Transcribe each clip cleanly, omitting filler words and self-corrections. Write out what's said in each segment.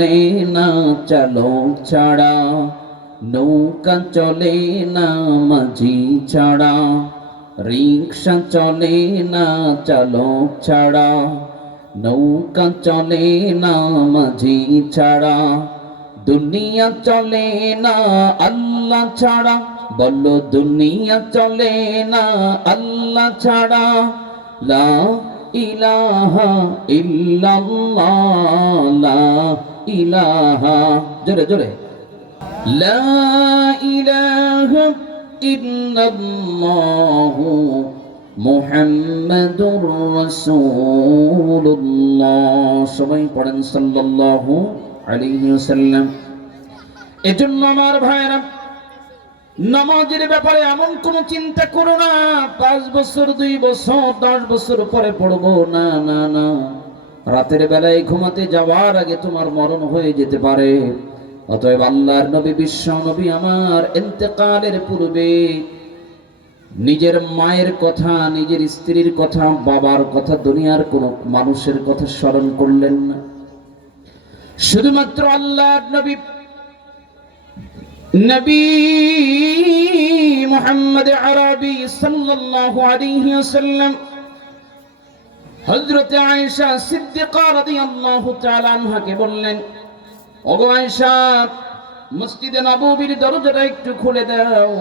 চলে না চালক ছাড়া, নৌকা চলে না মাঝি ছাড়া, রিক্সা চলে না চালক ছাড়া, নৌকা চলে না মাঝি ছাড়া, দুনিয়া চলে না আল্লাহ ছাড়া। বলো দুনিয়া চলে না আল্লাহ ছাড়া। লা ইলাহা ইল্লাল্লাহ, লা ইলাহা, জোরে জোরে, লা ইলাহা ইল্লাল্লাহু মুহাম্মাদুর রাসূলুল্লাহ। সবাই পড়েন সাল্লাল্লাহু আলাইহি ওয়াসাল্লাম। এজন্য আমার ভাইরা, নামাজের ব্যাপারে এমন কোন চিন্তা করো না 5 বছর 2 বছর 10 বছর পরে পড়বো, না না না। রাতের বেলায় ঘুমাতে যাওয়ার আগে তোমার মরণ হয়ে যেতে পারে। অতএব আল্লাহর নবী, বিশ্ব নবী আমার ইন্তেকালের পূর্বে নিজের মায়ের কথা, নিজের স্ত্রীর কথা, বাবার কথা, দুনিয়ার কোন মানুষের কথা স্মরণ করলেন না। শুধুমাত্র আল্লাহর নবী নবী মুহাম্মদ আরবি সাল্লাল্লাহু আলাইহি ওয়াসাল্লাম হযরত আয়েশা সিদ্দিকা রাদিয়াল্লাহু তাআলা আনহাকে বললেন, ওগো আয়েশা, মসজিদে নববীর দরজাটা একটু খুলে দাও।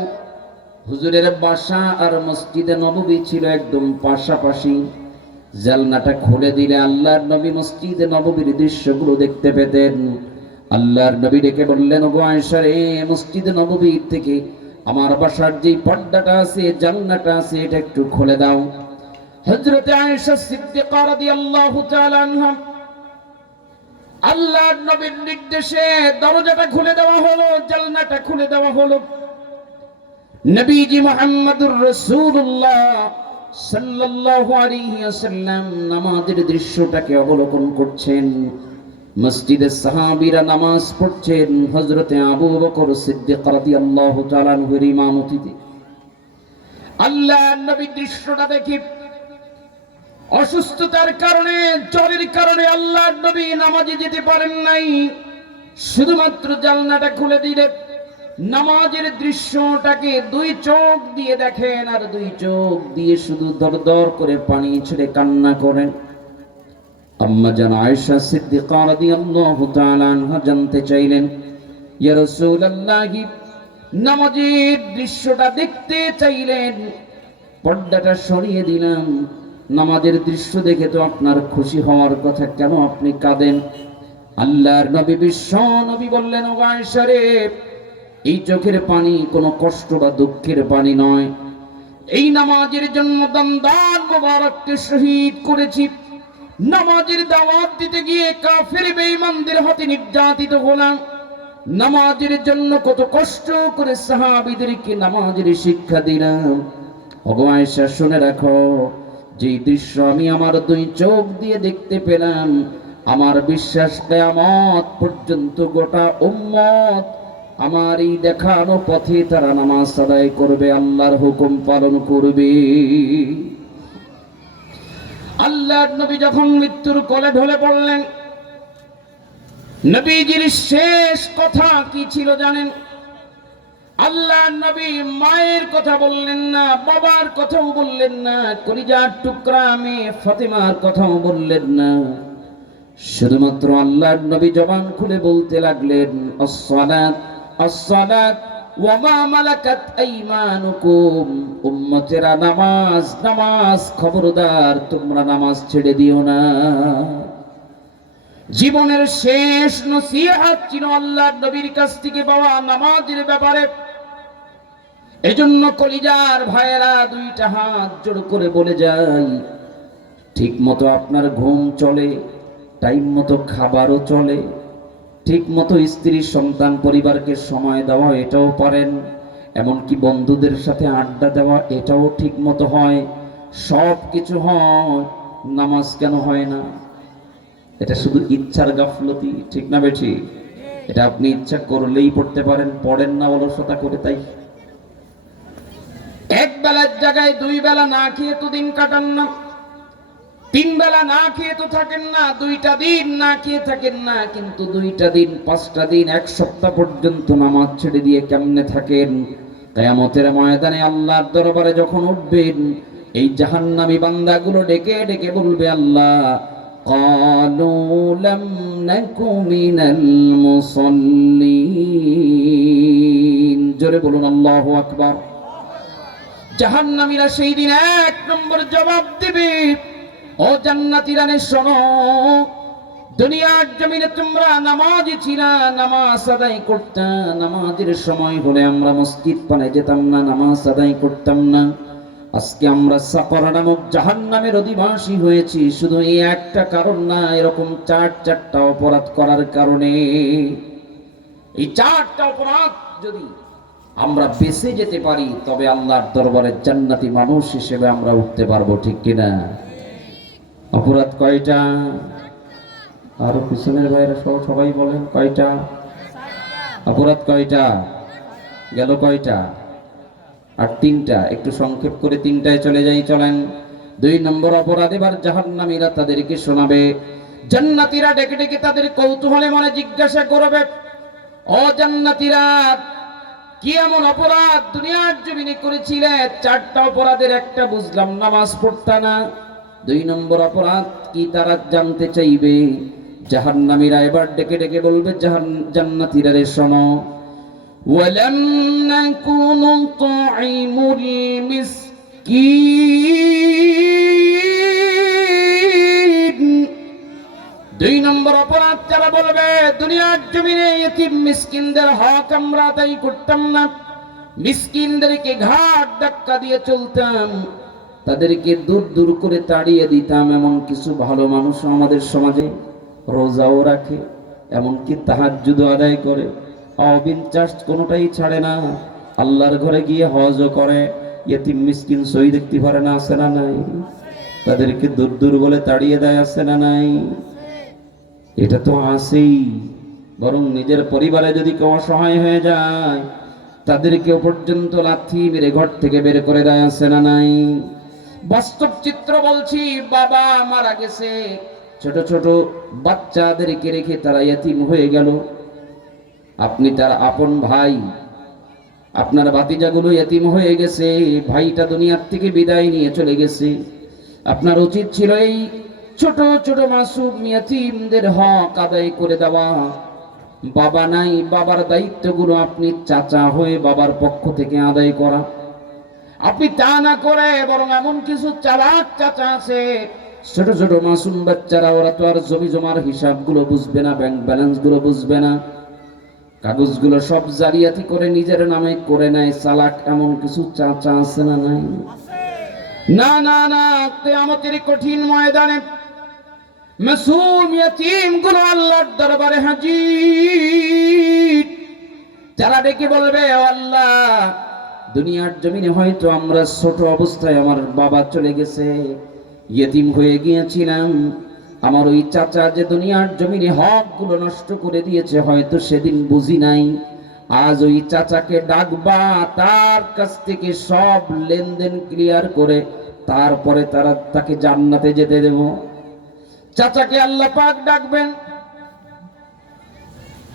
হুজুরের বাসা আর মসজিদে নববী ছিল একদম পাশাপাশি। জালনাটা খুলে দিলে আল্লাহর নবী মসজিদে নববীর দৃশ্যগুলো দেখতে পেতেন। আল্লাহর নবী ডেকে বললেন, ওগো আয়েশা রে, মসজিদে নববীর থেকে আমার বাসার যে পর্দাটা আছে, জানলাটা আছে, এটা একটু খুলে দাও। হযরত আয়েশা সিদ্দিকা রাদিয়াল্লাহু তাআলা আনহা, আল্লাহর নবীর নির্দেশে দরজাটা খুলে দেওয়া হলো, জানলাটা খুলে দেওয়া হলো। নবীজি মুহাম্মদুর রাসূলুল্লাহ সাল্লাল্লাহু আলাইহি ওয়াসাল্লাম নামাজের দৃশ্যটাকে অবলোকন করছেন। মসজিদে সাহাবীরা নামাজ পড়ছেন হযরতে আবু বকর সিদ্দিক রাদিয়াল্লাহু তাআলা আনহুর ইমামতিতে। আল্লাহর নবী দৃশ্যটা দেখে অসুস্থতার কারণে, জ্বরের কারণে আল্লাহর নবী নামাজে যেতে পারেন নাই। শুধুমাত্র জানলাটা খুলে দিলে নামাজের দৃশ্যটাকে 2 চোখ দিয়ে দেখেন, আর 2 চোখ দিয়ে শুধু দরদর করে পানি ছেড়ে কান্না করেন। আম্মা জান আয়েশা সিদ্দিকা রাদিয়াল্লাহু তাআলা আনহা জানতে চাইলেন, ইয়া রাসূলুল্লাহ, নামাজের দৃশ্যটা দেখতে চাইলেন, পর্দাটা সরিয়ে দিলাম, নামাজের দৃশ্য দেখে তো আপনার খুশি হওয়ার কথা, কেন আপনি কাঁদেন? আল্লাহর নবী, বিশ্ব নবী বললেন, ও আয়েশা রে, এই চোখের পানি কোনো কষ্ট বা দুঃখের পানি নয়। এই নামাজের জন্য দমদান মোবারককে শহীদ করেছি। নামাজের দাওয়াত দিতে গিয়ে কাফের বেঈমানদের হাতে নির্যাতিত হলাম। নামাজের জন্য কত কষ্ট করে সাহাবীদেরকে নামাজের শিক্ষা দিলাম। ওগো আয়েশা, শুনে রাখো, যে দৃশ্য আমি আমার 2 চোখ দিয়ে দেখতে পেলাম, আমার বিশ্বাস কিয়ামত পর্যন্ত গোটা উম্মত আমার এই দেখানো পথে তারা নামাজ আদায় করবে, আল্লাহর হুকুম পালন করবে। আল্লাহর নবী যখন মৃত্যুর কোলে ঢলে পড়লেন, নবীজির শেষ কথা কি ছিল জানেন? আল্লাহর নবী মায়ের কথা বললেন না, বাবার কথাও বললেন না, কলিজার টুকরা মেয়ে ফাতেমার কথাও বললেন না। শুধুমাত্র আল্লাহর নবী জবান খুলে বলতে লাগলেন, আস-সালাত আস-সালাত ওয়া মা মালাকাত আইমানুকুম। উম্মতেরা, নামাজ নামাজ, খবরদার তোমরা নামাজ ছেড়ে দিও না। জীবনের শেষ নসিহত ছিল আল্লাহর নবীর কাছ থেকে পাওয়া নামাজের ব্যাপারে। এজন্য কলিজার ভাইয়েরা, 2টা হাত জোড় করে বলে যাই, ঠিক মতো আপনার ঘুম চলে, টাইম মতো খাবারও চলে, ঠিক মতো স্ত্রী, সন্তান, পরিবারকে সময় দেওয়া, এটাও পারেন, এমনকি বন্ধুদের সাথে আড্ডা দেওয়া, এটাও ঠিক মতো হয়, সব কিছু হয়, নামাজ কেন হয় না? এটা শুধু ইচ্ছার গাফলতি, ঠিক না বেঠি? এটা আপনি ইচ্ছা করলেই পড়তে পারেন, পড়েন না অলসতা করে। তাই এক বেলার জায়গায় 2 বেলা না খেয়ে তো দিন কাটান না, তিন বেলা না খেয়ে তো থাকেন না, 2টা দিন না খেয়ে থাকেন না, কিন্তু 2টা দিন 5টা দিন 1 সপ্তাহ পর্যন্ত নামাজ ছেড়ে দিয়ে কেমনে থাকেন? কিয়ামতের ময়দানে আল্লাহর দরবারে যখন উঠবেন, এই জাহান্নামী বান্দাগুলো ডেকে ডেকে বলবে, আল্লাহ ক্বালু লাম নাকু মিনাল মুসাল্লিন। জোরে বলুন আল্লাহু আকবার। জাহান্নামীরা সেই দিন 1 নম্বর জবাব দিবে, ও জান্নাতীরা শোনো, দুনিয়ার জমিনে তোমরা নামাজি ছিলা, নামাজ আদায় করতা, নামাজের সময় হলে আমরা মসজিদ পানে যেতাম না, নামাজ আদায় করতাম না। আজকে আমরা সাকর নামক জাহান্নামের অধিবাসী হয়েছি শুধু এই একটা কারণ না, এরকম 4টা অপরাধ করার কারণে। এই 4টা অপরাধ যদি আমরা বেঁচে যেতে পারি, তবে আল্লাহর দরবারে জান্নাতি মানুষ হিসেবে আমরা উঠতে পারবো, ঠিক কিনা? অপরাধ কয়টা? আরো পিছনের ভাইরা সবাই বলেন কয়টা অপরাধ? কয়টা গেল? কয়টা? আর 3টা। একটু সংক্ষেপ করে 3টায় চলে যাই, চলেন। 2 নম্বর অপরাধ এবার জাহান্নামীরা তাদেরকে শোনাবে। জান্নাতীরা ডেকে ডেকে তাদের কৌতূহলে মনে জিজ্ঞাসা করবে, ও জান্নাতীরা, কি এমন অপরাধ দুনিয়ার জমিনে করেছিলে? 4টা অপরাধের একটা বুঝলাম, নামাজ পড়তা না। 2 নম্বর অপরাধ কি তারা জানতে চাইবে। জাহান্নামীরা এবার ডেকে ডেকে বলবে, জান্নাতীরা রে শোনো, ওয়ালাম নাকুনু তুইমুল মিসকিন। 2 নম্বর অপরাধ যারা বলবে, দুনিয়ার জমিনে ইতিম মিসকিনদের হক আমরা আদায় করতাম না, মিসকিনদেরকে ঘাট ধাক্কা দিয়ে চলতাম, তাদেরকে দূর দূর করে তাড়িয়ে দিতাম। এমন কিছু ভালো মানুষ আমাদের সমাজে রোজাও রাখে, এমনকি তাহাজ্জুদ আদায় করে, অবিনচাস্ট কোনোটাই ছাড়ে না, আল্লাহর ঘরে গিয়ে হজও করে, ইতিম মিসকিন সই দেখতে পারে না, আছে না নাই? তাদেরকে দূর দূর বলে তাড়িয়ে দেয়, আছে না নাই? এটা তো আছেই। বরং নিজের পরিবারে যদি কেউ অসহায় হয়ে যায়, তাদেরকেও পর্যন্ত লাথি মেরে ঘর থেকে বের করে দেয়, আছে না নাই? বাস্তব চিত্র বলছি, বাবা মারা গেছে, ছোট ছোট বাচ্চাদেরকে রেখে তারা ইতিম হয়ে গেল। আপনি তার আপন ভাই, আপনার ভাতিজাগুলো ইতিম হয়ে গেছে, ভাইটা দুনিয়ার থেকে বিদায় নিয়ে চলে গেছে। আপনার উচিত ছিল এই ছোট ছোট মাসুম ইতিমদের হক আদায় করে দেওয়া। বাবা নাই, বাবার দায়িত্বগুলো আপনি চাচা হয়ে বাবার পক্ষ থেকে আদায় করা। আপনি তা না করে বরং এমন কিছু চালাক চাচা আছে, ছোট ছোট মাসুম বাচ্চারা, ওরা তো আর জমি জমার হিসাবগুলো বুঝবে না, ব্যাংক ব্যালেন্স গুলো বুঝবে না, কাগজগুলো সব জালিয়াতি করে নিজের নামে করে নেয়। চালাক এমন কিছু চাচা আছে না নাই? না না না, কিয়ামতের কঠিন ময়দানে মাসুম ইতিমগুলো আল্লাহর দরবারে হাজির। যারা ডেকে বলবে, ও আল্লাহ, দুনিয়ার জমিনে হয়তো আমরা ছোট অবস্থায় আমার বাবা চলে গেছে, ইতিম হয়ে গিয়েছিলাম, আমার ওই চাচা যে দুনিয়ার জমিনে হকগুলো নষ্ট করে দিয়েছে, হয়তো সেদিন বুঝি নাই। আজ ওই চাচাকে ডাকবা, তার কাছ থেকে সব লেনদেন ক্লিয়ার করে তারপরে তাকে জান্নাতে যেতে দেব। চাচাকে আল্লাহ পাক ডাকবেন।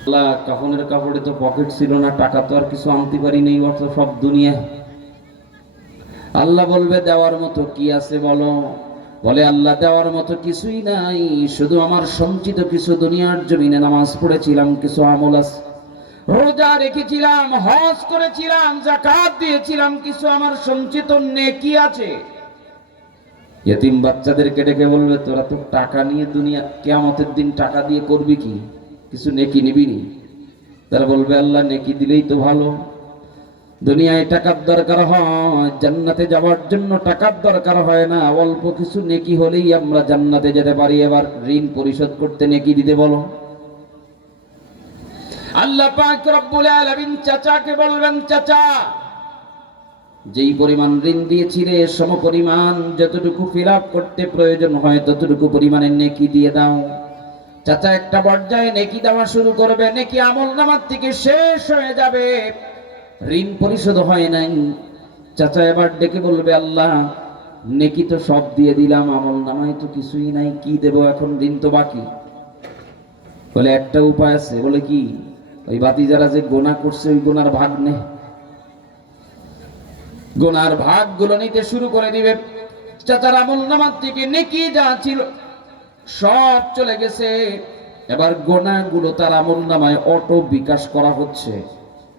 আল্লাহ, কাফনের কাপড়ে তো পকেট ছিল না, টাকা তো আর কিছু আনতে পারি নেই, অর্থ সব দুনিয়া। আল্লাহ বলবে, দেওয়ার মতো কি আছে বলো? বলে, আল্লাহ, দেওয়ার মতো কিছুই নাই, শুধু আমার সঞ্চিত কিছু দুনিয়ার জমিনে নামাজ পড়েছিলাম, কিছু আমল আছে, রোজা রেখেছিলাম, হজ করেছিলাম, যাকাত দিয়েছিলাম, কিছু আমার সঞ্চিত নেকি আছে। ইতিম বাচ্চাদেরকে ডেকে বলবে, তোরা তো টাকা নিয়ে দুনিয়া কিয়ামতের দিন টাকা দিয়ে করবি কি? কিছু নেকি নিবি নি? তারা বলবে, আল্লাহ, নেকি দিলেই তো ভালো। দুনিয়ায় টাকার দরকার হয়, জান্নাতে যাওয়ার জন্য টাকার দরকার হয় না। অল্প কিছু নেকি হলেই আমরা জান্নাতে যেতে পারি। এবার ঋণ পরিশোধ করতে নেকি দিতে বলো। আল্লাহ পাক রব্বুল আলামিন চাচাকে বলবেন, চাচা, যেই পরিমাণ ঋণ দিয়েছিলে সমপরিমাণ যতটুকু ফিল আপ করতে প্রয়োজন হয় ততটুকু পরিমাণের নেকি দিয়ে দাও। চাচা একটা পর্যায়ে নেকি দেওয়া শুরু করবে, নেকি আমলনামার থেকে শেষ হয়ে যাবে, ঋণ পরিশোধ হয় নাই। চাচা এবার ডেকে বলবে, আল্লাহ, নেকি তো সব দিয়ে দিলাম, আমল নামায় তো কিছুই নাই, কি দেব এখন, দিন তো বাকি। বলে একটা উপায় আছে। বলে কি? ওই ভাতিজারা যে গোনা করছে ওই গোনার ভাগ নে, গোনার ভাগ গুলো নিতে শুরু করে দিবে। চাচার আমল নামার থেকে নেকি যা ছিল সব চলে গেছে, এবার গোনাগুলো তার আমল নামায় অটো বিকাশ করা হচ্ছে।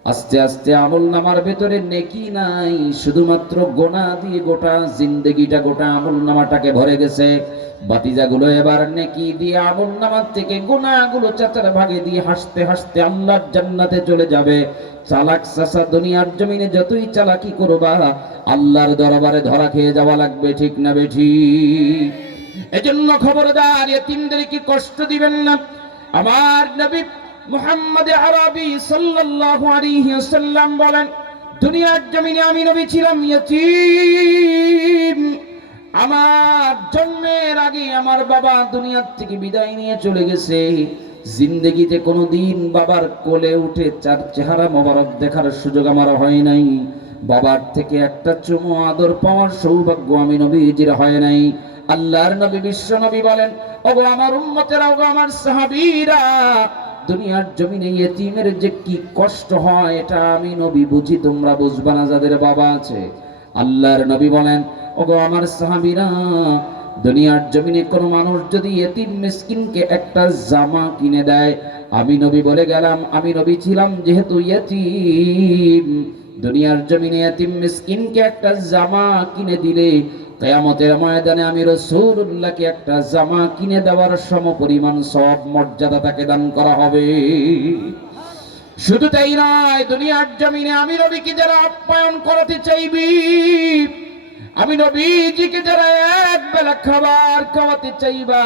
আস্তে আস্তে আমল নামার ভেতরে নেকি নাই, শুধুমাত্র গোনা দিয়ে গোটা জিন্দেগিটা, গোটা আমল নামাটাকে ভরে গেছে। বাতিজাগুলো এবার নেকি দিয়ে আমল নামার থেকে গোনাগুলো চাচার ভাগে দিয়ে হাসতে হাসতে আল্লাহর জান্নাতে চলে যাবে। চালাক চাচা, দুনিয়ার জমিনে যতই চালাকি করবা আল্লাহর দরবারে ধরা খেয়ে যাওয়া লাগবে, ঠিক না বেঠি? এজন্য খবরদার, এতিমদেরকে কষ্ট দিবেন না। আমার নবী মুহাম্মদ আরবি সাল্লাল্লাহু আলাইহি ওয়াসাল্লাম বলেন, দুনিয়ার জমিনে আমি নবী ছিলাম ইয়তীম। আমার জন্মের আগে আমার বাবা দুনিয়ার থেকে বিদায় নিয়ে চলে গেছে। জিন্দেগিতে কোনোদিন বাবার কোলে উঠে চার চেহারা মোবারক দেখার সুযোগ আমার হয় নাই। বাবার থেকে একটা চুমু আদর পাওয়ার সৌভাগ্য আমি নবীজির হয় নাই। আল্লাহর নবী বিশ্ব নবী বলেন, ওগো আমার উম্মতেরা, ওগো আমার সাহাবীরা, দুনিয়ার জমিনে ইয়েতিমের যে কি কষ্ট হয় এটা আমি নবী বুঝি, তোমরা বুঝবা না যাদের বাবা আছে। আল্লাহর নবী বলেন, ওগো আমার সাহাবীরা, দুনিয়ার জমিনে কোনো মানুষ যদি ইয়েতিম মিসকিনকে একটা জামা কিনে দেয়, আমি নবী বলে গেলাম, আমি নবী ছিলাম যেহেতু ইয়েতিম, দুনিয়ার জমিনে ইয়েতিম মিসকিনকে একটা জামা কিনে দিলে কিয়ামতের ময়দানে আমি রাসূলুল্লাহকে একটা জামা কিনে দেওয়ার সমপরিমাণ সব মর্যাদা তাকে দান করা হবে। শুধু তাই নয়, দুনিয়ার জমিনে আমি নবীকে যারা আপ্যায়ন করতে চাইবি, আমি নবীজিকে যারা এক বেলা খাবার খাওয়াতে চাইবা,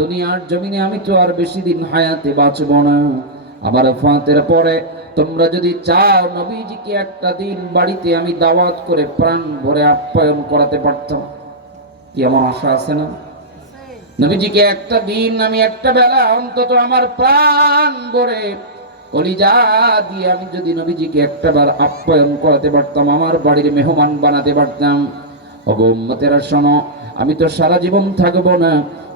দুনিয়ার জমিনে আমি তো আর বেশি দিন হায়াতে বাঁচব না। আমার ওফাতের পরে তোমরা যদি চাও নবীজিকে একটা দিন বাড়িতে আমি দাওয়াত করে প্রাণ ভরে আপ্যায়ন করাতে পারতাম, কি আমার আশা আছে না? নবীজিকে একটা দিন আমি একটা বেলা অন্তত আমার প্রাণ ভরে কলিজা দিয়ে আমি যদি নবীজিকে একটা বার আপ্যায়ন করাতে পারতাম, আমার বাড়ির মেহমান বানাতে পারতাম। ওগো উম্মতেরা শোনো, আমি তো সারা জীবন থাকবো না,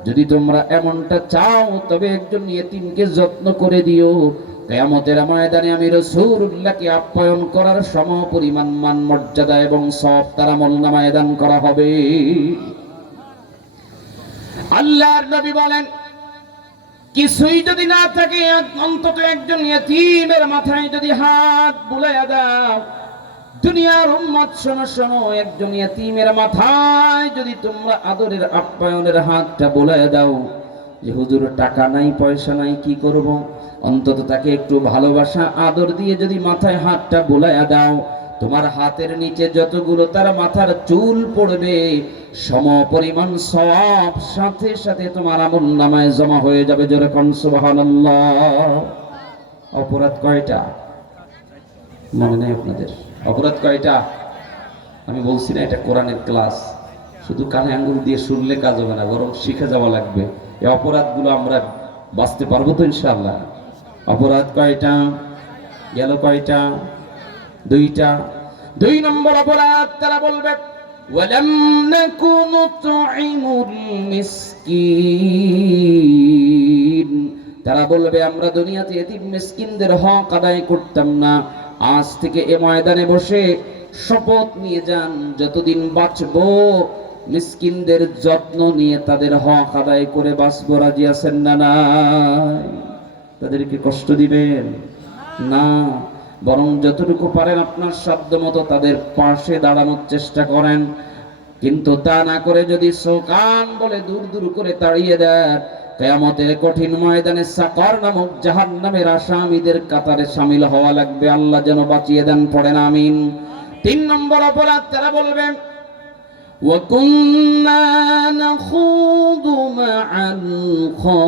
যদি তোমরা এমনটা চাও তবে একজন ইয়েতিমকে যত্ন করে দিও। কিয়ামতের ময়দানে আমি রাসূলুল্লাহকে আপ্যায়ন করার সমপরিমাণ মান মর্যাদা এবং সব তার আমলনামায় দান করা হবে। আল্লাহর নবী বলেন, কিছুই যদি না থাকে অন্তত একজন ইয়েতিমের মাথায় যদি হাত বুলাইয়া দাও। দুনিয়ার উম্মত শোনো শোনো, একজন ইয়েতিমের মাথায় যদি তোমরা আদরের আপ্যায়নের হাতটা বুলাইয়া দাও, যে হুজুর টাকা নাই পয়সা নাই কি করব, অন্তত তাকে একটু ভালোবাসা আদর দিয়ে যদি মাথায় হাতটা বুলাইয়া দাও, তোমার হাতের নিচে যতগুলো তার মাথার চুল পড়বে সমপরিমাণ সওয়াব সাথে সাথে তোমার আমলনামায় জমা হয়ে যাবে। জোরে কোন সুবহানাল্লাহ। অপরাধ কয়টা মনে নেই আপনাদের? অপরাধ কয়টা? আমি বলছি না এটা কোরআনের ক্লাস, শুধু কানে আঙ্গুল দিয়ে শুনলে কাজ হবে না, বরং শিখে যাওয়া লাগবে। এই অপরাধগুলো আমরা বাঁচতে পারবো তো ইনশাআল্লাহ? অপরাধ কয়টা গেল? কয়টা? দুইটা। দুই নম্বর অপরাধ তারা বলবে, ওয়ালাম নাকুনু নুতঈমুল মিসকিন, তারা বলবে আমরা দুনিয়াতে এতিম মিসকিনদের হক আদায় করতাম না। আজ থেকে এ ময়দানে বসে শপথ নিয়ে যান, যতদিন বাঁচবো মিসকিনদের যত্ন নিয়ে তাদের হক আদায় করে বাঁচবো। রাজি আছেন না? নাই? তাদেরকে কষ্ট দিবেন না, বরং যতটুকু পারেন আপনার সাধ্য মতো তাদের পাশে দাঁড়ানোর চেষ্টা করেন। কিন্তু তা না করে যদি শোকান বলে দূর দূর করে তাড়িয়ে দেন, কিয়ামতের কঠিন ময়দানে সাকর নামক জাহান্নামের আসামীদের কাতারে শামিল হওয়া লাগবে। আল্লাহ যেন বাঁচিয়ে দেন, পড়েন আমিন। তিন নম্বর অপরাধ তারা বলবেন, وَكُنَّا نَخُوضُ مَعَ الْخَائِضِينَ।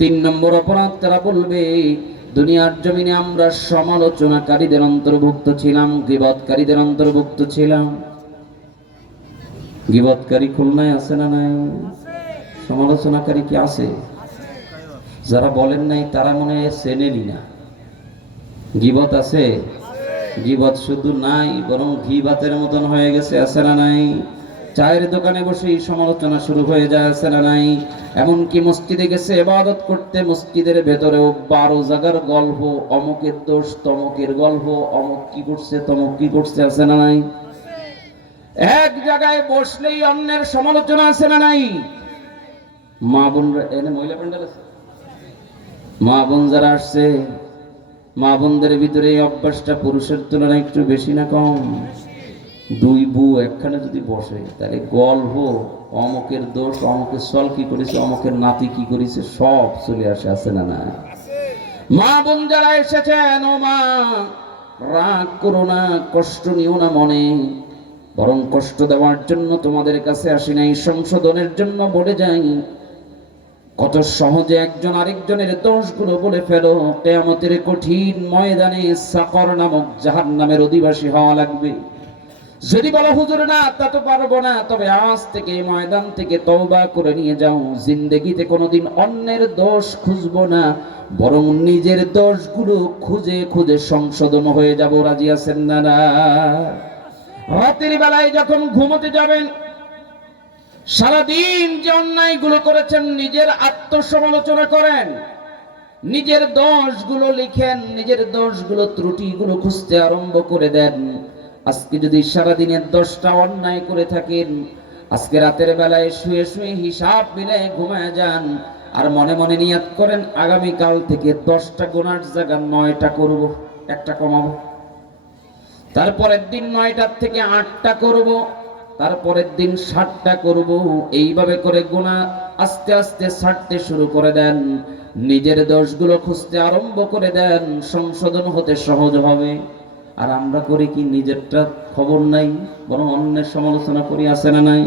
তিন নম্বর অপরাধ তারা বলবে, দুনিয়ার জমিনে আমরা সমালোচনাকারীদের অন্তর্ভুক্ত ছিলাম, গীবতকারীদের অন্তর্ভুক্ত ছিলাম। গীবতকারী খুলনায় আছে না নাই? সমালোচনাকারী কি আছে? যারা বলেন নাই তারা মনে হয় চেনেনি না। গীবত আছে? গীবত শুধু নাই, বরং গীবাতের মতন হয়ে গেছে, আছে না নাই? চায়ের দোকানে বসেই সমালোচনা শুরু হয়ে যায়, আছে না নাই? এমনকি মসজিদে গেছে ইবাদত করতে, মসজিদের ভেতরেও 12 জায়গার গল্প, অমুকের দোষ, তমকের গল্প, অমুক কি করছে, তমক কি করছে, আছে না নাই? এক জায়গায় বসলেই অন্যের সমালোচনা, আছে না নাই? মা বোনরা এনে মহিলা প্যান্ডেল আছে, মা বোন যারা আসছে, মা বোনদের ভিতরে এই অভ্যাসটা পুরুষের তুলনায় একটু বেশি না কম? দুই বউ একখানে যদি বসে, তাহলে গল্প, অমুকের দোষ, অমুকের সল কি করেছে, অমুকের নাতি কি করেছে, সব চলে আসে, আছে না না? মা বোন যারা এসেছেন, ও মা, রাগ করো না, কষ্ট নিও না মনে, বরং কষ্ট দেওয়ার জন্য তোমাদের কাছে আসি নাই, সংশোধনের জন্য বলে যাই। কত সহজে একজন আরেকজনের দোষগুলো বলে ফেলো, কিয়ামতের কঠিন ময়দানে সাকর নামক জাহান্নামের অধিবাসী হওয়া লাগবে। যদি বলো হুজুর না, তা তো পারবো না, তবে আজ থেকে ময়দান থেকে তওবা করে নিয়ে যাও, জিন্দেগিতে কোনোদিন অন্যের দোষ খুঁজবো না, বরং নিজের দোষগুলো খুঁজে খুঁজে সংশোধন হয়ে যাব। রাজি আছেন না? না? রাতের বেলায় যখন ঘুমোতে যাবেন, সারাদিন যে অন্যায়গুলো করেছেন নিজের আত্মসমালোচনা করেন, নিজের দোষগুলো লিখেন, নিজের দোষগুলো ত্রুটিগুলো খুঁজতে আরম্ভ করে দেন। আজকে যদি সারাদিনের 10টা অন্যায় করে থাকেন, আজকে রাতের বেলায় শুয়ে শুয়ে হিসাব মিলায় ঘুমায় যান, আর মনে মনে নিয়ত করেন আগামীকাল থেকে 10টা গোনার জায়গা 9টা করব, একটা কমাবো। তারপরের দিন 9টার থেকে 8টা করব, তারপরের দিন 7টা করব। এইভাবে করে গুনাহ আস্তে আস্তে ছাড়তে শুরু করে দেন, নিজের দোষগুলো খুঁজতে আরম্ভ করে দেন, সংশোধন হতে সহজ হবে। আর আমরা করি কি, নিজেরটা খবর নাই, বরং অন্যের সমালোচনা করি, আছে না নাই?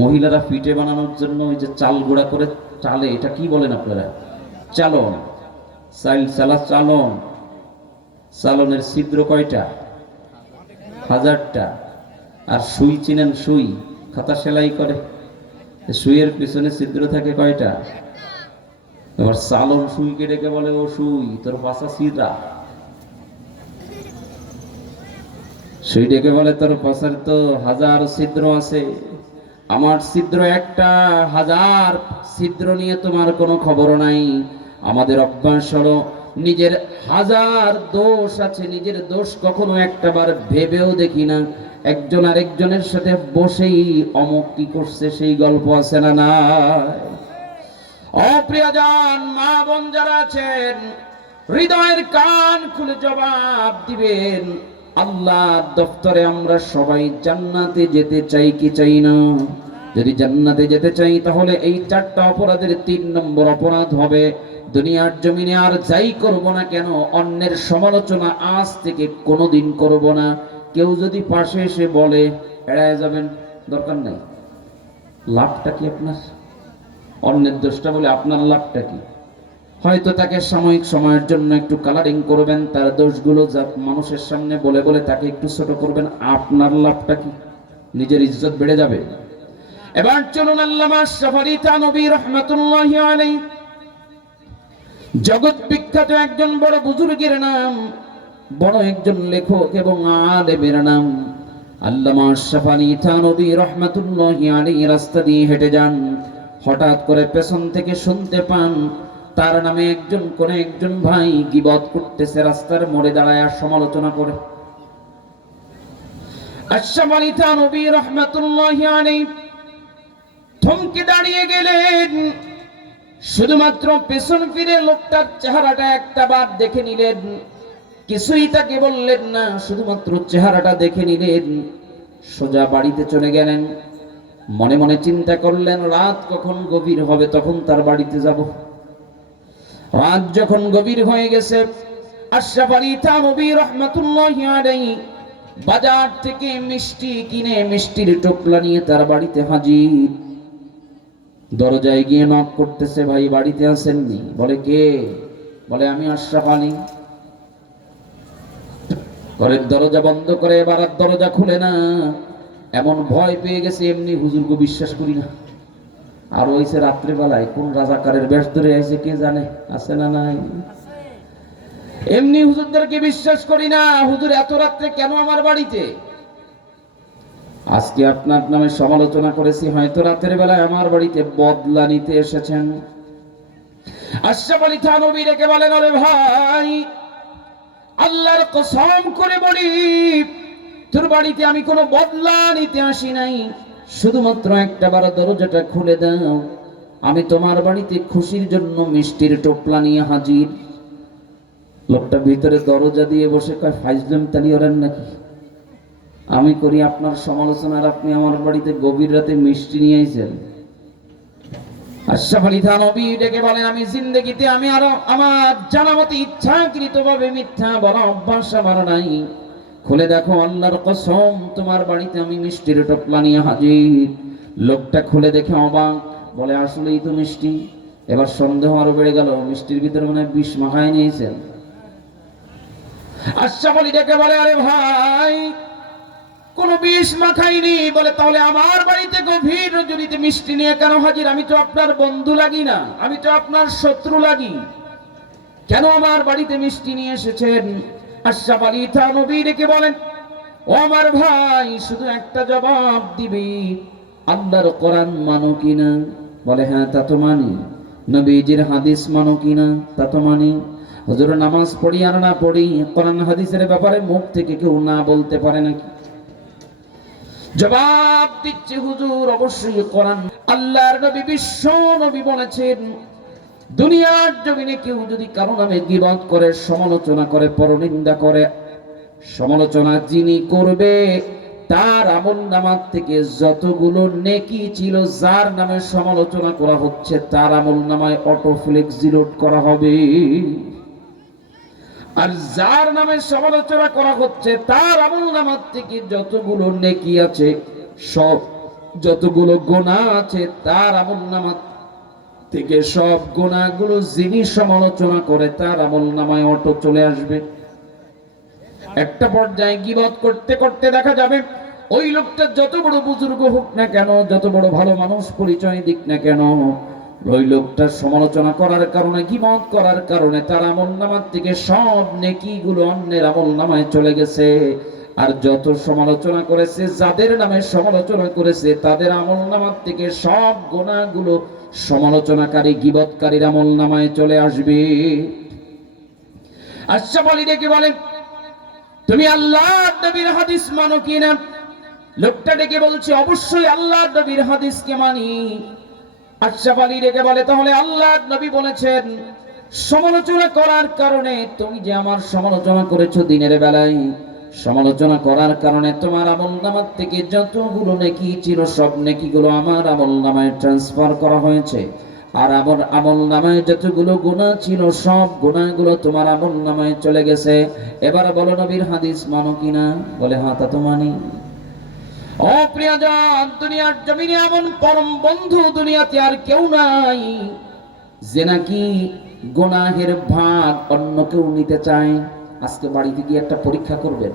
মহিলারা পিঠে বানানোর জন্য ওই যে চাল গুঁড়া করে চালে, এটা কি বলেন আপনারা? চালন, চালন। চালনের ছিদ্র কয়টা? 1000টা। আর সুই চিনেন? সুই, খাতা সেলাই করে, সুইয়ের পিছনে ছিদ্র থাকে কয়টা? এবার চালন সুইকে ডেকে বলে, ও সুই, তোর পাশা ছিদ্রা। সুই ডেকে বলে, তোর পাশার তো 1000 ছিদ্র আছে, আমার ছিদ্র একটা, 1000 ছিদ্র নিয়ে তোমার কোনো খবর নাই। আমাদের অভ্যাস হলো, নিজের 1000 দোষ আছে, নিজের দোষ কখনো একটাবার ভেবেও দেখি না। একজন আরেকজনের সাথে বসেই অমুক কি করছে সেই গল্প, আছে না নাই? অপ্রিয়জন মা বোন যারা আছেন, হৃদয়ের কান খুলে জবাব দিবেন। আল্লাহ দপ্তরে আমরা সবাই জান্নাতে যেতে চাই কি চাই না? যদি জান্নাতে যেতে চাই, তাহলে এই 4টা অপরাধের 3 নম্বর অপরাধ হবে, দুনিয়ার জমিনে আর যাই করব না কেন, অন্যের সমালোচনা আজ থেকে কোনোদিন করব না। কেউ যদি পাশে এসে বলে, এড়ায় যাবেন, দরকার নাই। লাভটা কি আপনার? অন্যের দোষটা বলে আপনার লাভটা কি? হয়তো তাকে সাময়িক সময়ের জন্য একটু কালারিং করবেন, তার দোষগুলো যা মানুষের সামনে বলে বলে তাকে একটু ছোট করবেন, আপনার লাভটা কি? নিজের ইজ্জত বেড়ে যাবে। এবার চলুন আল্লামা আশরাফ আলী থানভী রাহমাতুল্লাহি আলাইহি, জগৎ বিখ্যাত একজন বড় বুজুর্গের নাম, বড় একজন লেখক এবং আলেমের নাম আল্লামা আশরাফ আলী থানভী রাহমাতুল্লাহি আলাইহি রাস্তা দিয়ে হেঁটে যান। হঠাৎ করে পেছন থেকে শুনতে পান তার নামে কোন একজন ভাই গীবত করতেছে, রাস্তার মোড়ে দাঁড়ায় সমালোচনা করে। আশরাফ আলী থানভী রাহমাতুল্লাহি আলাইহি থমকে দাঁড়িয়ে গেলেন, শুধুমাত্র পেছন ফিরে লোকটার চেহারাটা একটাবার দেখে নিলেন, কিছুই তাকে বললেন না, শুধুমাত্র চেহারাটা দেখে নিলেন, সোজা বাড়িতে চলে গেলেন। মনে মনে চিন্তা করলেন, রাত কখন গভীর হবে তখন তার বাড়িতে যাব। রাত যখন গভীর হয়ে গেছে, আশরাফ আলী থানভী রাহমাতুল্লাহি আলাইহি বাজার থেকে মিষ্টি কিনে মিষ্টির টোপলা নিয়ে তার বাড়িতে হাজির। দরজায় গিয়ে নক করতেছে, ভাই বাড়িতে আসেননি? বলে, কে? বলে, আমি আশরাফ আলী। ঘরের দরজা বন্ধ করে, এবার আর দরজা খুলে না, এমন ভয় পেয়ে গেছে, এমনি হুজুরকে বিশ্বাস করি না। আর ওইসে রাত্রেবেলায় কোন রাজাকারের বেশ ধরে আইছে কে জানে, আছে না নাই? এমনি হুজুরদেরকে বিশ্বাস করি না। হুজুর এত রাত্রে কেন আমার বাড়িতে? আজকে আপনার নামে সমালোচনা করেছি, হয়তো রাতের বেলায় আমার বাড়িতে বদলা নিতে এসেছেন। আশরাফ আলী থানভী রেখে বলেন, আরে ভাই, আল্লাহর কসম করে বলি, তোর বাড়িতে আমি কোনো বদলা নিতে আসি নাই। শুধুমাত্র একটা বার দরজাটা খুলে দাও, আমি তোমার বাড়িতে খুশির জন্য মিষ্টির টোপলা নিয়ে হাজির। লোকটা ভিতরে দরজা দিয়ে বসে কয়, ফাইজলাম তালি ওরেন নাকি? আমি করি আপনার সমালোচনার, আপনি আমার বাড়িতে গভীর রাতে মিষ্টি নিয়ে আইছেন। আশরাফ আলী থানভী ডেকে বলেন, আমি জিন্দেগিতে আমি আরো আমার জানামতে ইচ্ছাকৃতভাবে মিথ্যা বলা অভ্যাস আমার নাই। খুলে দেখো, আল্লাহর কসম, তোমার বাড়িতে আমি মিষ্টির টোপলা নিয়ে হাজির। লোকটা খুলে দেখে অবাক, বলে আসলেই তো মিষ্টি। এবার সন্দেহ আরো বেড়ে গেল, মিষ্টির ভিতরে মনে হয় বিষ মাখায় নিয়েছেন। আশরাফ আলী ডেকে বলে, আরে ভাই, কোনো বিষ মাখাইনি। বলে, তাহলে আমার বাড়িতে গভীর রজনীতে মিষ্টি নিয়ে কেন হাজির? আমি তো আপনার বন্ধু লাগি না, আমি তো আপনার শত্রু লাগি, কেন আমার বাড়িতে মিষ্টি নিয়ে এসেছেন? আশরাফ আলী থানভী ডেকে বলেন, ও আমার ভাই, শুধু একটা জবাব দিবি, আল্লাহর কোরআন মানো কিনা? বলে, হ্যাঁ তা তো মানি। নবীজির হাদিস মানো কিনা? তা তো মানি। হুজুর, নামাজ পড়ি আর না পড়ি, কোরআন হাদিসের ব্যাপারে মুখ থেকে কেউ না বলতে পারে নাকি? জবাব দিচ্ছে, হুজুর, অবশ্যই কোরআন। আল্লাহর নবী, বিশ্ব নবী বলেছেন, দুনিয়ার জমিনে কেউ যদি কারো নামে গীবত করে, সমালোচনা করে, পরনিন্দা করে, সমালোচনা যিনি করবে, তার আমলনামার থেকে যতগুলো নেকি ছিল, যার নামে সমালোচনা করা হচ্ছে, তার আমলনামায় অটো ফ্লেক্সিলোড করা হবে। আর যার নামে সমালোচনা করা হচ্ছে, তার আমলনামার থেকে যতগুলো নেকি আছে, সব যতগুলো গুনাহ আছে, তার আমলনামার থেকে সব গুনাহগুলো যিনি সমালোচনা করে, তার আমলনামায় অটো চলে আসবে। একটা পর্যায়ে গীবত করতে করতে দেখা যাবে, ওই লোকটা যত বড় বুজুর্গ হোক না কেন, যত বড় ভালো মানুষ পরিচয় দিক না কেন, ওই লোকটার সমালোচনা করার কারণে, গীবত করার কারণে তার আমলনামার থেকে সব নেকিগুলো অন্যের আমলনামায় চলে গেছে। আর যত সমালোচনা করেছে, যাদের নামে সমালোচনা করেছে, তাদের আমলনামার থেকে সব গুনাহগুলো সমালোচনাকারী, গীবতকারীর আমলনামায় চলে আসবে। আশরাফ আলী ডেকে বলেন, তুমি আল্লাহর নবীর হাদিস মানো কিনা? লোকটা ডেকে বলছে, অবশ্যই আল্লাহর নবীর হাদিসকে মানি। আশরাফ আলী ডেকে বলে, তাহলে আল্লাহর নবী বলেছেন, সমালোচনা করার কারণে, তুমি যে আমার সমালোচনা করেছো দিনের বেলায়, সমালোচনা করার কারণে তোমার আমলনামার থেকে যতগুলো নেকি ছিল, সব নেকিগুলো আমার আমলনামায় ট্রান্সফার করা হয়েছে। আর আমার আমলনামায় যতগুলো গুনাহ ছিল, সব গুনাহগুলো তোমার আমলনামায় চলে গেছে। এবার বলো, নবীর হাদিস মানো কিনা? বলে, হ্যাঁ তা তো মানি। ও প্রিয়জন, দুনিয়ার জমিনে এমন পরম বন্ধু দুনিয়াতে আর কেউ নাই যে নাকি গুনাহের ভাগ অন্য কেউ নিতে চায়। আজকে বাড়িতে গিয়ে একটা পরীক্ষা করবেন।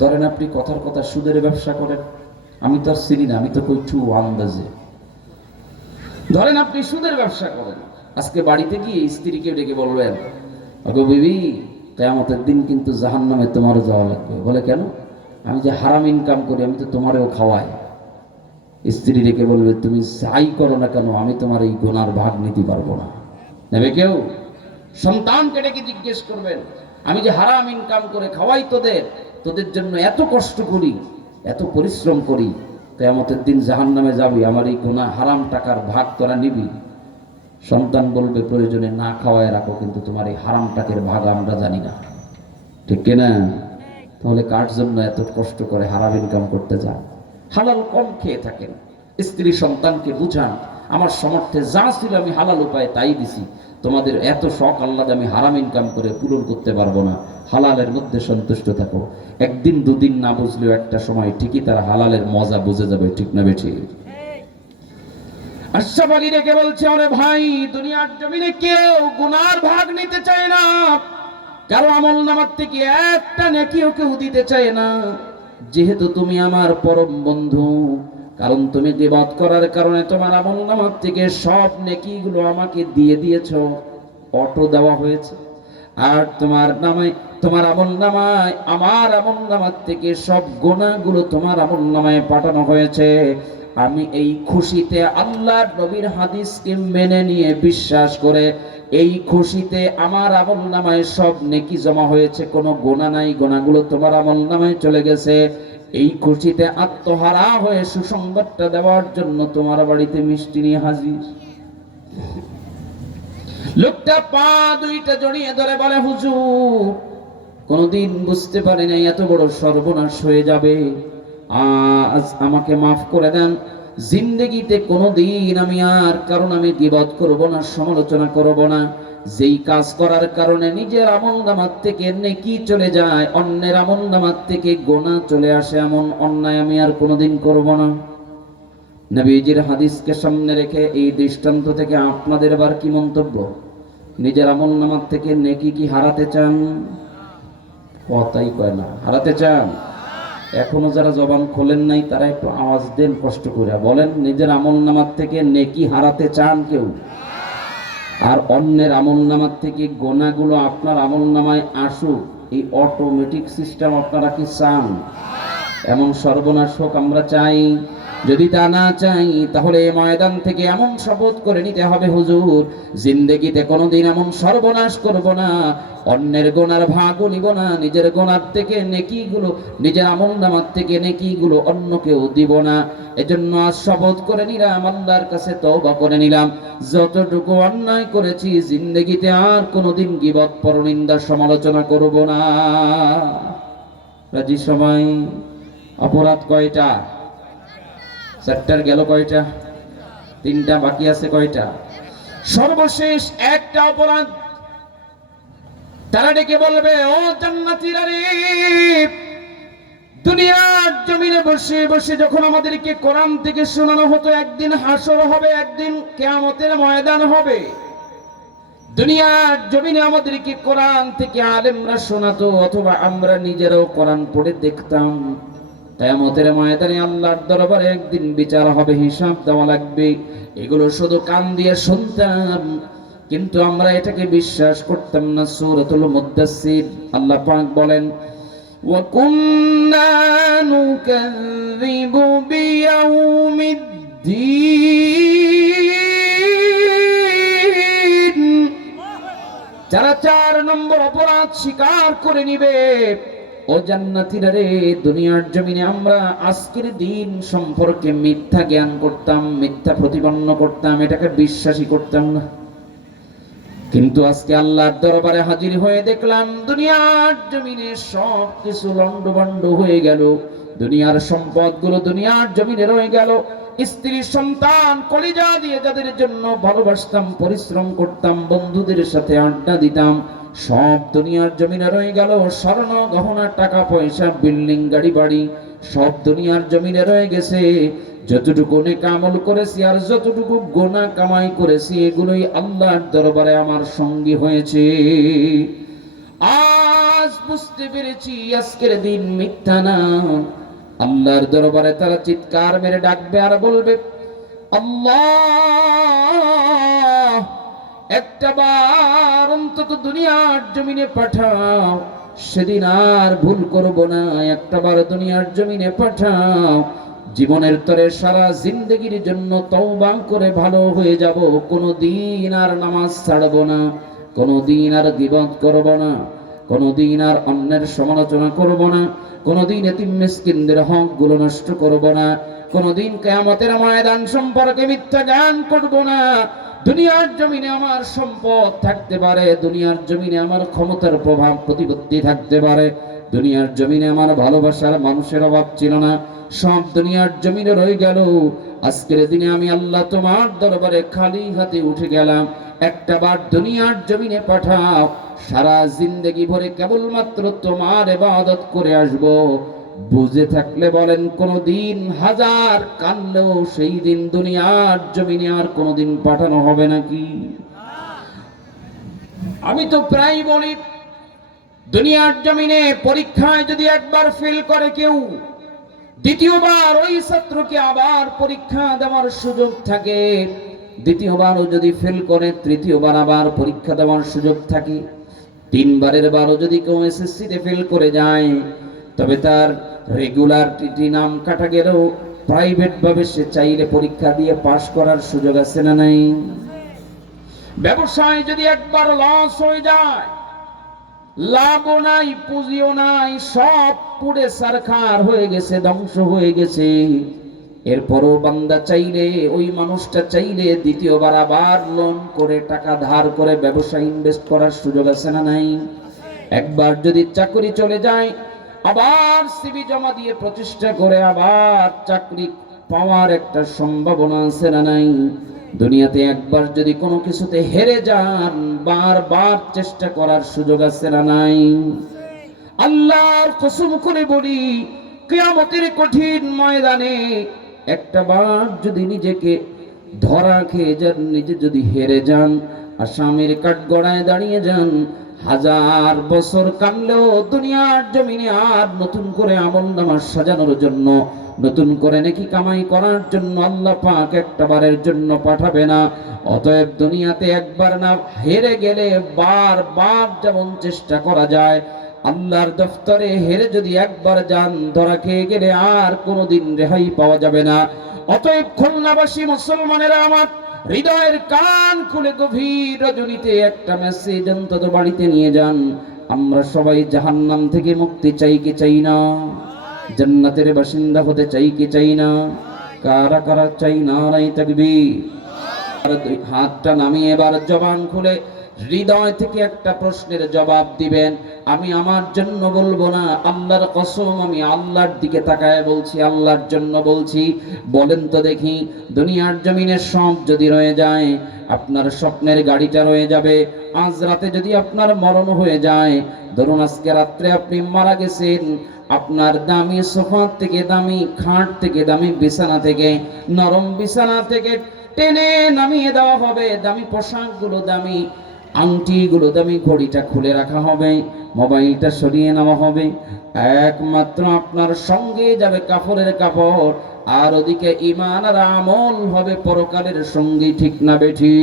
ধরেন আপনি কথার কথা সুদের ব্যবসা করেন, আমি তো আর চিনি না, আমি তো কইছু আন্দাজে। ধরেন আপনি সুদের ব্যবসা করেন, আজকে বাড়িতে গিয়ে স্ত্রীকে ডেকে বলবেন, ওগো বিবি, কিয়ামতের দিন কিন্তু জাহান্নামে তোমারও যাওয়া লাগবে। বলে, কেন? আমি যে হারাম ইনকাম করি, আমি তো তোমারও খাওয়াই। স্ত্রী ডেকে বলবে, তুমি যাই করো না কেন, আমি তোমার এই গুনার ভাগ নিতে পারবো না। নেবে কেউ? সন্তানকে ডেকে জিজ্ঞেস করবেন, আমি যে হারাম ইনকাম করে খাওয়াই তোদের, তোদের জন্য এত কষ্ট করি, এত পরিশ্রম করি, কিয়ামতের দিন জাহান্নামে যাবি, আমার এই গুনাহ হারাম টাকার ভাগ তোরা নিবি? সন্তান বলবে, প্রয়োজনে না খাওয়ায় রাখো, কিন্তু তোমার এই হারাম টাকার ভাগ আমরা জানি না। ঠিক কিনা? তাহলে কার জন্য এত কষ্ট করে হারাম ইনকাম করতে যান? হালাল কম খেয়ে থাকেন, স্ত্রী সন্তানকে বুঝান, আমার সামর্থ্যে যা ছিল আমি হালাল উপায়ে তাই দিছি, তোমাদের এত শখ আহ্লাদ আমি হারাম ইনকাম করে পূরণ করতে পারবো না, হালালের মধ্যে সন্তুষ্ট থাকো। একদিন দুদিন না বুঝলেও একটা সময় ঠিকই তারা হালালের মজা বুঝে যাবে। ঠিক না বেঠিক? আশরাফ আলী ডেকে বলছে, আরে ভাই, দুনিয়ার জমিনে কেউ গুনার ভাগ নিতে চায় না, কারো আমলনামার থেকে একটা নেকিও কেউ দিতে চায় না। যেহেতু তুমি আমার পরম বন্ধু, কারণ তুমি গীবত করার কারণে তোমার আমলনামার থেকে সব নেকিগুলো আমাকে দিয়ে দিয়েছো, অটো দেওয়া হয়েছে। আর তোমার নামায়, তোমার আমল নামায়, আমার আমল নামার থেকে সব গুনাহগুলো তোমার আমল নামায় পাঠানো হয়েছে। আমি এই খুশিতে আল্লাহর নবীর হাদিসকে মেনে নিয়ে বিশ্বাস করে এই খুশিতে আমার আমল নামায় সব নেকি জমা হয়েছে, কোনো গুনাহ নাই, গুনাহগুলো তোমার আমল নামায় চলে গেছে। এই খুশিতে আত্মহারা হয়ে সুসংবাদটা দেওয়ার জন্য তোমার বাড়িতে মিষ্টি নিয়ে হাজির। লোকটা পা দুইটা জড়িয়ে ধরে বলে, হুজুর কোনদিন বুঝতে পারি নাই এত বড় সর্বনাশ হয়ে যাবে, আজ আমাকে মাফ করে দেন। জিন্দেগিতে কোনদিন আমি আর কারণ আমি গীবত করব না, সমালোচনা করব না। যেই কাজ করার কারণে নিজের আমলনামার থেকে নেকি চলে যায়, অন্যের আমলনামার থেকে গুনাহ চলে আসে, এমন অন্যায় আমি আর কোনদিন করব না। নবীজির হাদিসকে সামনে রেখে এই দৃষ্টান্ত থেকে আপনাদের আবার কি মন্তব্য? নিজের আমলনামার থেকে নেকি কি হারাতে চান? কথাই কয় না, হারাতে চান? এখনো যারা জবান খোলেন নাই তারা একটু আওয়াজ দেন, কষ্ট করে বলেন, নিজের আমলনামার থেকে নেকি হারাতে চান কেউ? আর অন্যের আমলনামার থেকে গোনাগুলো আপনার আমলনামায় আসুক, এই অটোমেটিক সিস্টেম আপনারা কি চান? এমন সর্বনাশ হোক আমরা চাই? যদি তা না চাই তাহলে এই ময়দান থেকে এমন শপথ করে নিতে হবে, হুজুর জিন্দেগিতে কোনোদিন এমন সর্বনাশ করব না, অন্যের গোনার ভাগও নিব না, নিজের গোনার থেকে নেকিগুলো, নিজের আমলনামার থেকে নেকিগুলো অন্যকেও দিব না। এজন্য আজ শপথ করে নিলাম, আল্লাহর কাছে তওবা করে নিলাম, যতটুকু অন্যায় করেছি জিন্দেগিতে আর কোনোদিন গীবত, পরনিন্দা, সমালোচনা করব না। রাজি সবাই? অপরাধ কয়টা? চারটার গেল কয়টা? তিনটা বাকি আছে কয়টা? সর্বশেষ একটা অপরাধ। তারা ডেকে বলবে, ও জান্নাতীরা রে, দুনিয়ার জমিনে বসে বসে যখন আমাদেরকে কোরআন থেকে শোনানো হতো, একদিন হাসর হবে, একদিন কিয়ামতের ময়দান হবে, দুনিয়ার জমিনে আমাদেরকে কোরআন থেকে আলেমরা শোনাতো, অথবা আমরা নিজেরাও কোরআন পড়ে দেখতাম। কিয়ামতের ময়দানে আল্লাহর দরবারে একদিন বিচার হবে, হিসাব দেওয়া লাগবে, এগুলো শুধু কান দিয়ে শুনতাম, কিন্তু আমরা এটাকে বিশ্বাস করতাম না। সূরাতুল মুদ্দাসসির আল্লাহ পাক বলেন, ওয়া কুন্না নুকাযযিবু বিয়াউমিদ্দিন। যারা 4 নম্বর অপরাধ স্বীকার করে নিবে, ও জান্নাতীরা রে, দুনিয়ার জমিনে আমরা আজকের দিন সম্পর্কে মিথ্যা জ্ঞান করতাম, মিথ্যা প্রতিপন্ন করতাম, এটাকে বিশ্বাসই করতাম না। কিন্তু আজকে আল্লাহর দরবারে হাজির হয়ে দেখলাম দুনিয়ার জমিনে সব কিছু লন্ডভন্ড হয়ে গেল, দুনিয়ার সম্পদগুলো দুনিয়ার জমিনে রয়ে গেল। স্ত্রী, সন্তান, কলিজা দিয়ে যাদের জন্য ভালোবাসতাম, পরিশ্রম করতাম, বন্ধুদের সাথে আড্ডা দিতাম, সব দুনিয়ার জমিনে রয়ে গেল। স্বর্ণ গহনা, টাকা পয়সা, বিল্ডিং, গাড়ি বাড়ি, সব দুনিয়ার জমিনে রয়ে গেছে। যতটুকু নেক আমল করেছি আর যতটুকু গুনাহ কামাই করেছি, এগুলোই আল্লাহর দরবারে আমার সঙ্গী হয়েছে। আজ বুঝতে পেরেছি আজকের দিন মিথ্যা না। আল্লাহর দরবারে তারা চিৎকার মেরে ডাকবে আর বলবে, আল্লাহ, একটা বার অন্তত দুনিয়ার জমিনে পাঠাও, সেদিন আর ভুল করব না, একটা বার দুনিয়ার জমিনে পাঠাও, জীবনের তরে সারা জিন্দগির জন্য তওবা করে ভালো হয়ে যাব, কোনোদিন আর নামাজ ছাড়ব না, কোনোদিন আর গীবত করব না, কোনোদিন আর অন্যের সমালোচনা করব না, কোনোদিন এতিম মিসকিনদের হকগুলো নষ্ট করব না, কোনোদিন কিয়ামতের ময়দান সম্পর্কে মিথ্যা জ্ঞান করব না। দুনিয়ার জমিনে আমার সম্পদ থাকতে পারে, দুনিয়ার জমিনে আমার ক্ষমতার প্রভাব প্রতিপত্তি থাকতে পারে, দুনিয়ার জমিনে আমার ভালোবাসার মানুষের অভাব ছিল না, সব দুনিয়ার জমিনে রয়ে গেল। আজকের দিনে আমি আল্লাহ তোমার দরবারে খালি হাতে উঠে গেলাম, একটা বার দুনিয়ার জমিনে পাঠাও, সারা জিন্দেগি ভরে কেবলমাত্র তোমার ইবাদত করে আসব। বুঝে থাকলে বলেন, কোনদিন হাজার কানলেও সেই দিন দুনিয়ার জমিনে আর কোনদিন পাঠানো হবে নাকি? আমি তো প্রায় বলি, দুনিয়ার জমিনে পরীক্ষায় যদি একবার ফেল করে কেউ, দ্বিতীয়বার ওই ছাত্রকে আবার পরীক্ষা দেওয়ার সুযোগ থাকে, দ্বিতীয়বারও যদি ফেল করে তৃতীয়বার আবার পরীক্ষা দেওয়ার সুযোগ থাকে। 3বারের 12 যদি কেউ এসএসসিতে ফেল করে যায়, তবে তার রেগুলার টিটি নাম কাটা গেলেও প্রাইভেট ভাবে সে চাইলে পরীক্ষা দিয়ে পাশ করার সুযোগ আছে না নাই? ব্যবসায় যদি একবার লস হয়ে যায়, লাভও নাই, পুঁজিও নাই, সব পুড়ে ছারখার হয়ে গেছে, ধ্বংস হয়ে গেছে, এরপরও বান্দা চাইলে, ওই মানুষটা চাইলে দ্বিতীয়বার আবার লোন করে টাকা ধার করে ব্যবসায় ইনভেস্ট করার সুযোগ আছে না নাই? একবার যদি চাকরি চলে যায়, আবার সিভি জমা দিয়ে প্রচেষ্টা করে আবার চাকরি পাওয়ার একটা সম্ভাবনা আছে না নাই? দুনিয়াতে একবার যদি কোনো কিছুতে হেরে যান, বারবার চেষ্টা করার সুযোগ আছে না নাই? আল্লাহর কসম করে বলি, কিয়ামতের কঠিন ময়দানে একটা বার যদি নিজেকে ধরা খেয়ে যান, নিজে যদি হেরে যান, আসামির কাঠগড়ায় দাঁড়িয়ে যান, 1000 বছর কানলেও দুনিয়ার জমিনে আর নতুন করে আমলনামা সাজানোর জন্য, নতুন করে নেকি কামাই করার জন্য আল্লাহ পাক একটা বারের জন্য পাঠাবে না। অতএব দুনিয়াতে একবার না হেরে গেলে বারবার যেমন চেষ্টা করা যায়, আল্লাহর দফতরে হেরে যদি একবার যান, ধরা খেয়ে গেলে আর কোনোদিন রেহাই পাওয়া যাবে না। অতএব খুলনাবাসী মুসলমানেরা আমার, হৃদয়ের কান খুলে গভীর রজনীতে একটা মেসেজ অন্তত বাড়িতে নিয়ে যান। আমরা সবাই জাহান্নাম থেকে মুক্তি চাই কি চাই না? জান্নাতের বাসিন্দা হতে চাই কি চাই না? কারা কারা চাই? নারায়ে তাকবীর। আর হাতটা নামিয়ে এবার জবান খুলে হৃদয় থেকে একটা প্রশ্নের জবাব দিবেন। আমি আমার জন্য বলবো না, আল্লাহর কসম আমি আল্লাহর দিকে তাকায় বলছি, আল্লাহর জন্য বলছি। বলেন তো দেখি, দুনিয়ার জমিনে সব যদি রয়ে যায়, আপনার স্বপ্নের গাড়িটা রয়ে যাবে, আজ রাতে যদি আপনার মরণ হয়ে যায়, ধরুন আজকে রাত্রে আপনি মারা গেছেন, আপনার দামি সোফা থেকে, দামি খাট থেকে, দামি বিছানা থেকে, নরম বিছানা থেকে টেনে নামিয়ে দেওয়া হবে, দামি পোশাকগুলো, দামি আংটিগুলো, দামি ঘড়িটা খুলে রাখা হবে, মোবাইলটা সরিয়ে নেওয়া হবে, একমাত্র আপনার সঙ্গে যাবে কাপড়ের কাপড়, আর ওদিকে ঈমান আর আমল হবে পরকালের সঙ্গী। ঠিক না বেঠি?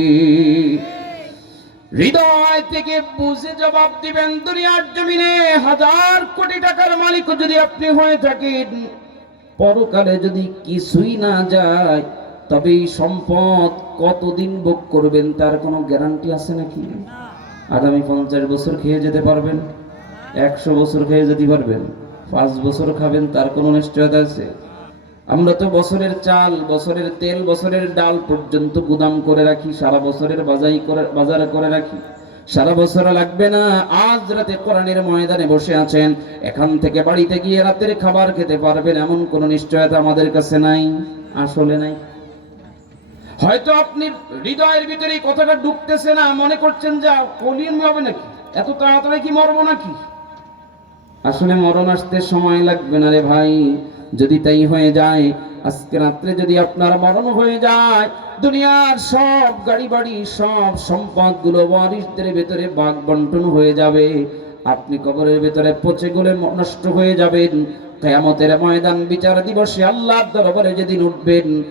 হৃদয় থেকে বুঝে জবাব দিবেন। দুনিয়ার জমিনে 1000 কোটি টাকার মালিক যদি আপনি হয়ে থাকেন, পরকালে যদি কিছুই না যায়, তবে এই সম্পদ কতদিন ভোগ করবেন তার কোনো গ্যারান্টি আছে নাকি? আগামী 50 বছর খেয়ে যেতে পারবেন? 100 বছর খেয়ে যেতে পারবেন? 5 বছর খাবেন তার কোনো নিশ্চয়তা আছে? আমরা তো বছরের চাল, বছরের তেল, বছরের ডাল পর্যন্ত গুদাম করে রাখি, সারা বছরের বাজার করে রাখি, সারা বছর লাগবে না। আজ রাতে কোরআনের ময়দানে বসে আছেন, এখান থেকে বাড়িতে গিয়ে রাতের খাবার খেতে পারবেন, এমন কোনো নিশ্চয়তা আমাদের কাছে নাই। আসলে নাই। হয়তো আপনি হৃদয়ের ভিতরে এই কথাটা ঢুকতেছে না, মনে করছেন যে কলিন হবে নাকি, এত তাড়াতাড়ি কি মরবো নাকি? আসলে মরণ আসতে সময় লাগবে না রে ভাই। যদি তাই হয়ে যায়, আজকে রাত্রে যদি আপনার মরণ হয়ে যায়, দুনিয়ার সব গাড়ি বাড়ি, সব সম্পদ গুলো ওয়ারিসদের ভেতরে ভাগ বন্টন হয়ে যাবে, আপনি কবরের ভেতরে পচে গলে নষ্ট হয়ে যাবেন। কিয়ামতের ময়দান, বিচার দিবসে আল্লাহর দরবারে যেদিন উঠবেন,